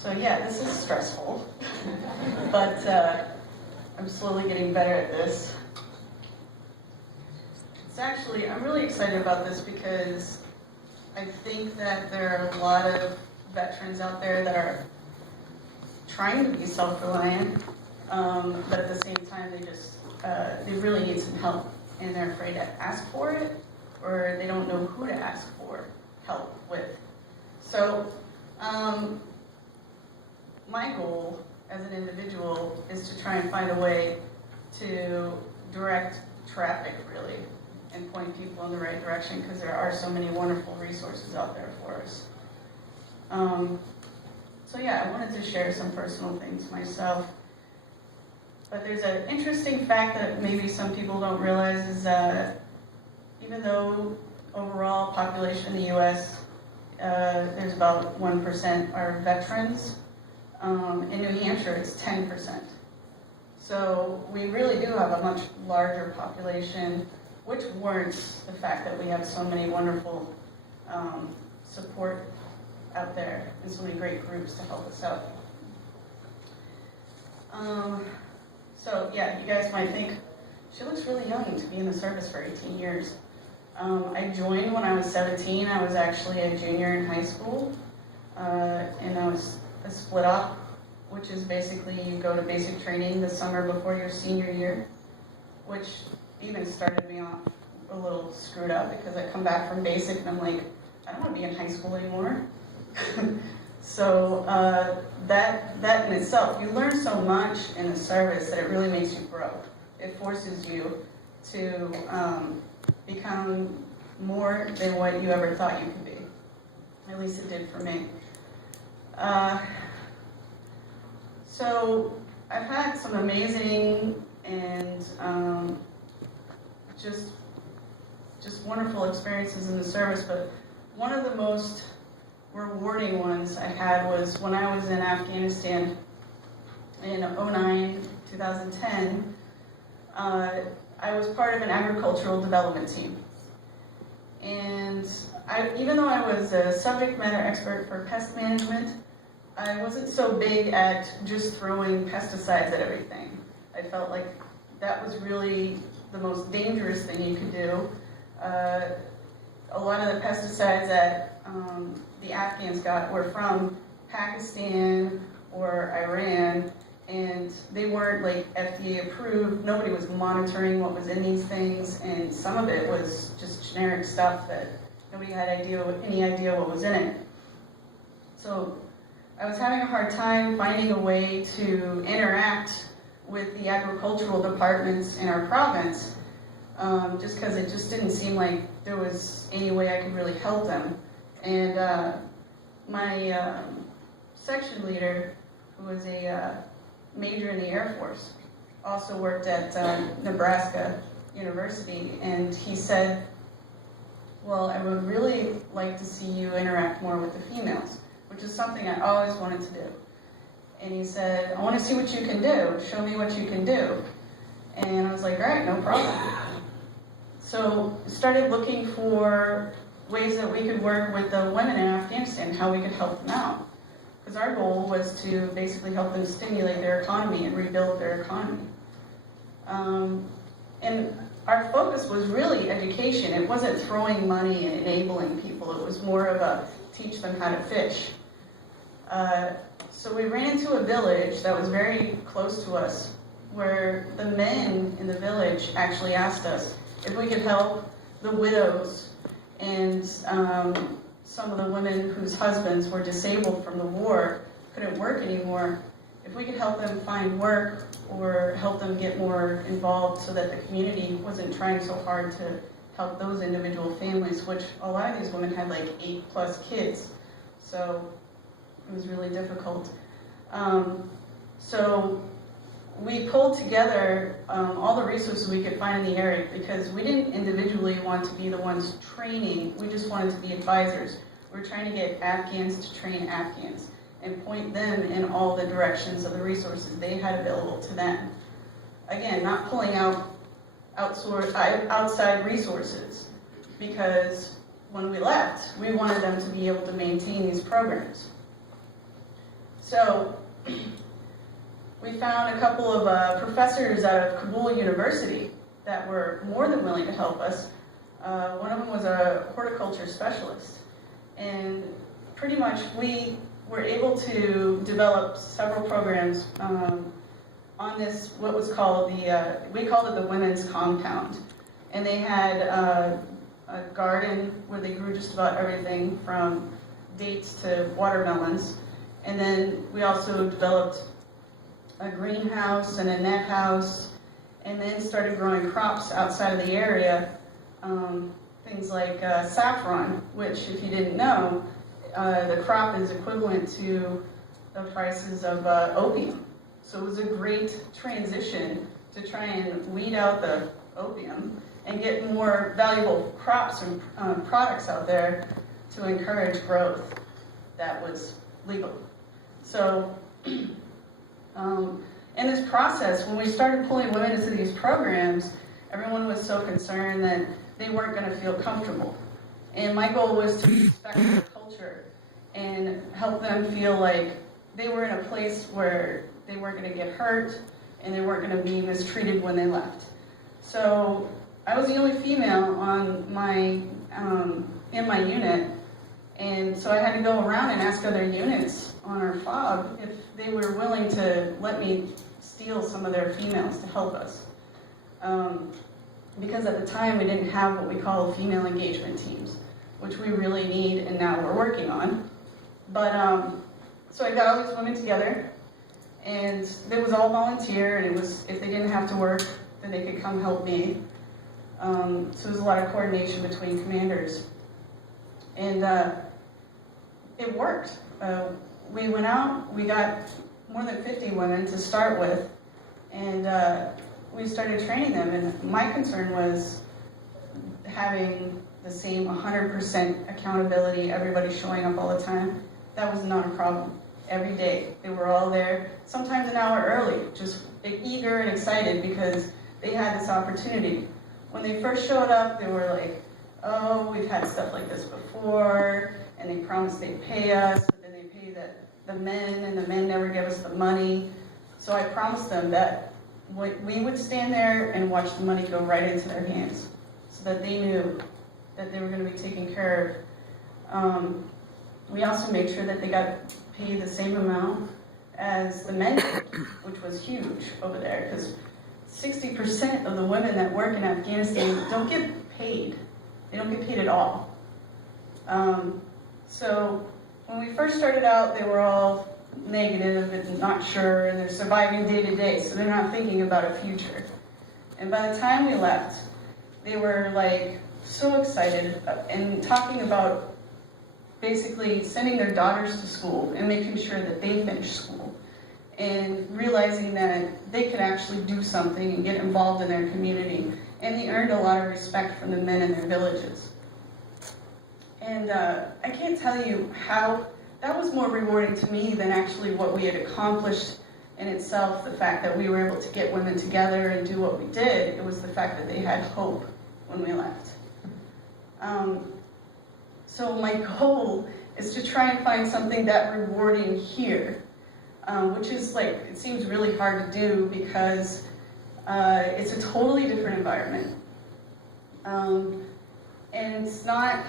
So yeah, this is stressful, but I'm slowly getting better at this. It's actually, I'm really excited about this because I think that there are a lot of veterans out there that are trying to be self-reliant, but at the same time they really need some help, and they're afraid to ask for it, or they don't know who to ask for help with. So my goal as an individual is to try and find a way to direct traffic, really, and point people in the right direction, because there are so many wonderful resources out there for us. So yeah, I wanted to share some personal things myself. But there's an interesting fact that maybe some people don't realize is even though overall population in the U.S., there's about 1% are veterans, in New Hampshire it's 10%. So we really do have a much larger population, which warrants the fact that we have so many wonderful support out there and so many great groups to help us out. So yeah, you guys might think, she looks really young to be in the service for 18 years. I joined when I was 17. I was actually a junior in high school, and I was a split up, which is basically you go to basic training the summer before your senior year, which even started me off a little screwed up because I come back from basic and I'm like, I don't want to be in high school anymore. So that in itself, you learn so much in the service that it really makes you grow. It forces you to become more than what you ever thought you could be. At least it did for me. So I've had some amazing and just wonderful experiences in the service, but one of the most rewarding ones I had was when I was in Afghanistan in 2010. I was part of an agricultural development team. And even though I was a subject matter expert for pest management, I wasn't so big at just throwing pesticides at everything. I felt like that was really the most dangerous thing you could do. A lot of the pesticides that the Afghans got were from Pakistan or Iran, and they weren't like FDA approved. Nobody was monitoring what was in these things, and some of it was just generic stuff that nobody had any idea what was in it. So I was having a hard time finding a way to interact with the agricultural departments in our province, just because it just didn't seem like there was any way I could really help them. And my section leader, who was a major in the Air Force, also worked at Nebraska University, and he said, well, I would really like to see you interact more with the females, which is something I always wanted to do. And he said, I want to see what you can do. Show me what you can do. And I was like, all right, no problem. So started looking for ways that we could work with the women in Afghanistan, how we could help them out. Because our goal was to basically help them stimulate their economy and rebuild their economy. And our focus was really education. It wasn't throwing money and enabling people. It was more of a teach them how to fish. So we ran into a village that was very close to us, where the men in the village actually asked us if we could help the widows and some of the women whose husbands were disabled from the war, couldn't work anymore, if we could help them find work or help them get more involved so that the community wasn't trying so hard to help those individual families, which a lot of these women had like 8+ kids. So it was really difficult. So we pulled together all the resources we could find in the area, because we didn't individually want to be the ones training, we just wanted to be advisors. We were trying to get Afghans to train Afghans and point them in all the directions of the resources they had available to them. Again, not pulling out outside resources, because when we left, we wanted them to be able to maintain these programs. So we found a couple of professors out of Kabul University that were more than willing to help us. One of them was a horticulture specialist, and pretty much we were able to develop several programs on this, what was called we called it the Women's Compound. And they had a garden where they grew just about everything from dates to watermelons. And then we also developed a greenhouse and a net house, and then started growing crops outside of the area. Things like saffron, which, if you didn't know, the crop is equivalent to the prices of opium. So it was a great transition to try and weed out the opium and get more valuable crops and products out there to encourage growth that was legal. So in this process, when we started pulling women into these programs, everyone was so concerned that they weren't going to feel comfortable. And my goal was to respect their culture and help them feel like they were in a place where they weren't going to get hurt and they weren't going to be mistreated when they left. So I was the only female on my in my unit, and so I had to go around and ask other units on our FOB if they were willing to let me steal some of their females to help us. Because at the time we didn't have what we call female engagement teams, which we really need and now we're working on. But so I got all these women together, and it was all volunteer, and it was, if they didn't have to work, then they could come help me. So there was a lot of coordination between commanders. And it worked. We went out, we got more than 50 women to start with, and we started training them. And my concern was having the same 100% accountability, everybody showing up all the time. That was not a problem. Every day, they were all there, sometimes an hour early, just eager and excited because they had this opportunity. When they first showed up, they were like, oh, we've had stuff like this before, and they promised they'd pay us, but then they pay the men, and the men never give us the money. So I promised them that we would stand there and watch the money go right into their hands, so that they knew that they were going to be taken care of. We also made sure that they got paid the same amount as the men did, which was huge over there, because 60% of the women that work in Afghanistan don't get paid. They don't get paid at all. So when we first started out, they were all negative and not sure, and they're surviving day to day, so they're not thinking about a future. And by the time we left, they were like so excited and talking about basically sending their daughters to school and making sure that they finish school, and realizing that they could actually do something and get involved in their community. And they earned a lot of respect from the men in their villages. And I can't tell you how that was more rewarding to me than actually what we had accomplished in itself, the fact that we were able to get women together and do what we did. It was the fact that they had hope when we left. So my goal is to try and find something that rewarding here, which is like, it seems really hard to do because it's a totally different environment. And it's not,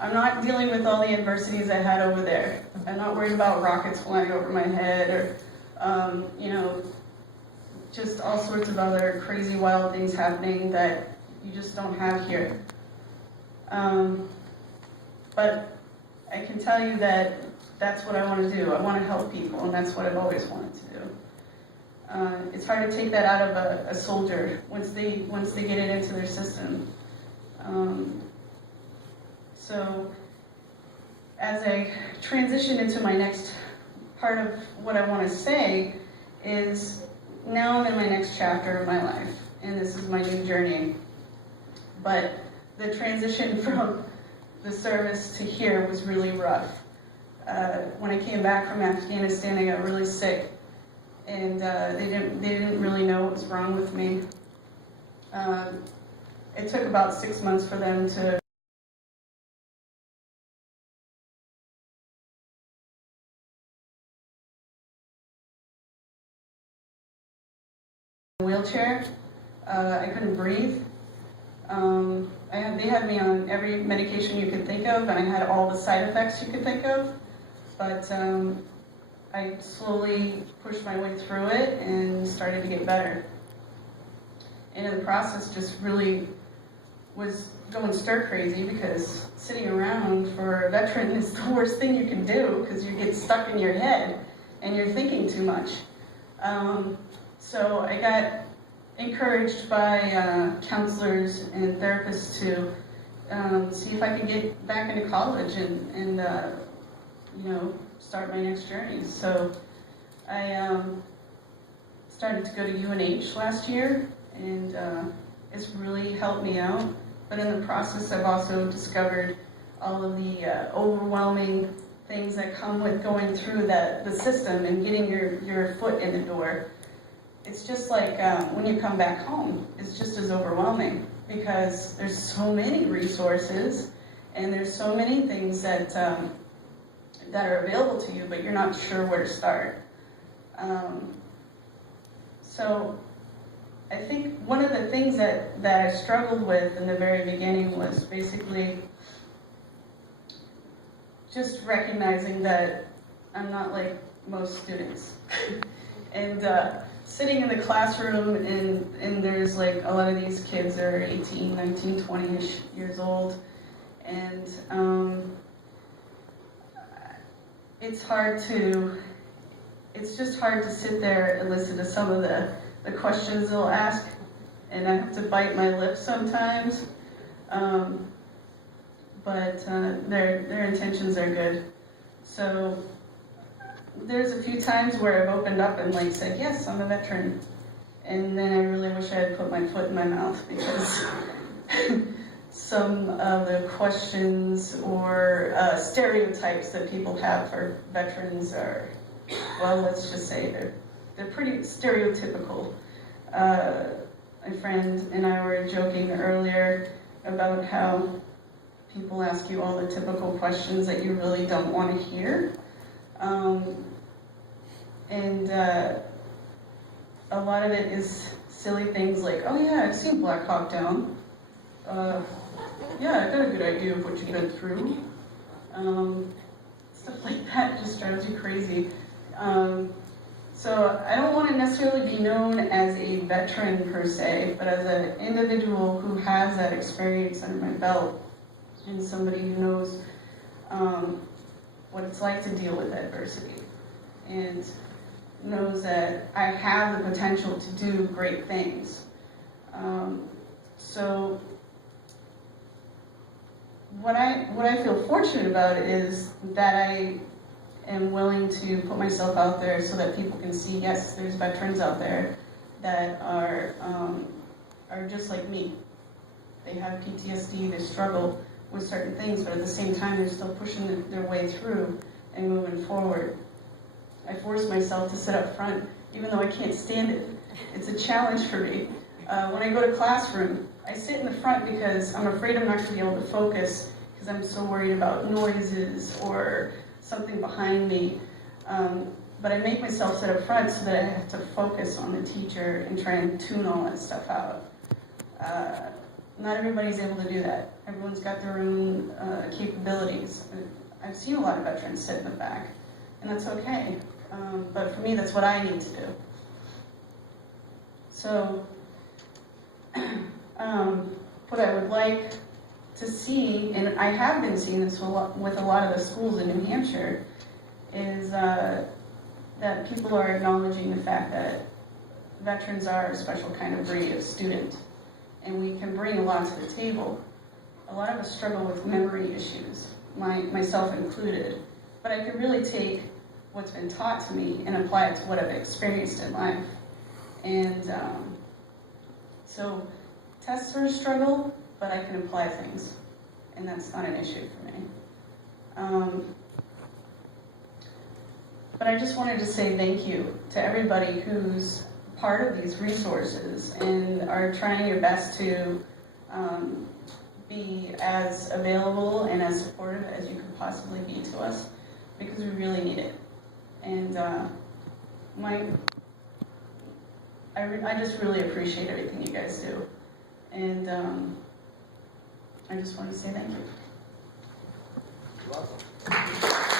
I'm not dealing with all the adversities I had over there. I'm not worried about rockets flying over my head or, you know, just all sorts of other crazy wild things happening that you just don't have here. But I can tell you that that's what I want to do. I want to help people, and that's what I've always wanted to do. It's hard to take that out of a soldier once they get it into their system. So as I transition into my next part of what I want to say is, now I'm in my next chapter of my life, and this is my new journey. But the transition from the service to here was really rough. When I came back from Afghanistan, I got really sick, and they didn't really know what was wrong with me. It took about 6 months for them to wheelchair. I couldn't breathe. They had me on every medication you could think of, and I had all the side effects you could think of. But I slowly pushed my way through it and started to get better. And in the process, just really was going stir crazy, because sitting around for a veteran is the worst thing you can do, because you get stuck in your head and you're thinking too much. So I got encouraged by counselors and therapists to see if I could get back into college and start my next journey. So I started to go to UNH last year, and it's really helped me out. But in the process, I've also discovered all of the overwhelming things that come with going through the system and getting your foot in the door. It's just like when you come back home, it's just as overwhelming, because there's so many resources and there's so many things that are available to you, but you're not sure where to start. So I think one of the things that I struggled with in the very beginning was basically just recognizing that I'm not like most students. And sitting in the classroom, and there's like a lot of these kids are 18, 19, 20-ish years old, and it's just hard to sit there and listen to some of the questions they'll ask, and I have to bite my lip sometimes, but their intentions are good. So there's a few times where I've opened up and like said, yes, I'm a veteran, and then I really wish I had put my foot in my mouth, because some of the questions or stereotypes that people have for veterans are, well, let's just say they're pretty stereotypical. My friend and I were joking earlier about how people ask you all the typical questions that you really don't want to hear. And a lot of it is silly things like, oh yeah, I've seen Black Hawk Down. Yeah, I got a good idea of what you've been through. Stuff like that just drives you crazy. So I don't want to necessarily be known as a veteran per se, but as an individual who has that experience under my belt, and somebody who knows what it's like to deal with adversity, and knows that I have the potential to do great things. So what I feel fortunate about is that I am willing to put myself out there so that people can see, yes, there's veterans out there that are just like me. They have PTSD, they struggle with certain things, but at the same time, they're still pushing their way through and moving forward. I force myself to sit up front, even though I can't stand it. It's a challenge for me. When I go to classroom, I sit in the front because I'm afraid I'm not going to be able to focus, because I'm so worried about noises or something behind me. But I make myself sit up front so that I have to focus on the teacher and try and tune all that stuff out. Not everybody's able to do that. Everyone's got their own capabilities. I've seen a lot of veterans sit in the back, and that's okay. But for me, that's what I need to do. So, what I would like to see, and I have been seeing this with a lot of the schools in New Hampshire, is that people are acknowledging the fact that veterans are a special kind of breed of student, and we can bring a lot to the table. A lot of us struggle with memory issues, myself included, but I could really take what's been taught to me and apply it to what I've experienced in life. And so tests are a struggle, but I can apply things, and that's not an issue for me. But I just wanted to say thank you to everybody who's part of these resources and are trying your best to be as available and as supportive as you could possibly be to us, because we really need it. And I just really appreciate everything you guys do. And I just want to say thank you. You're welcome.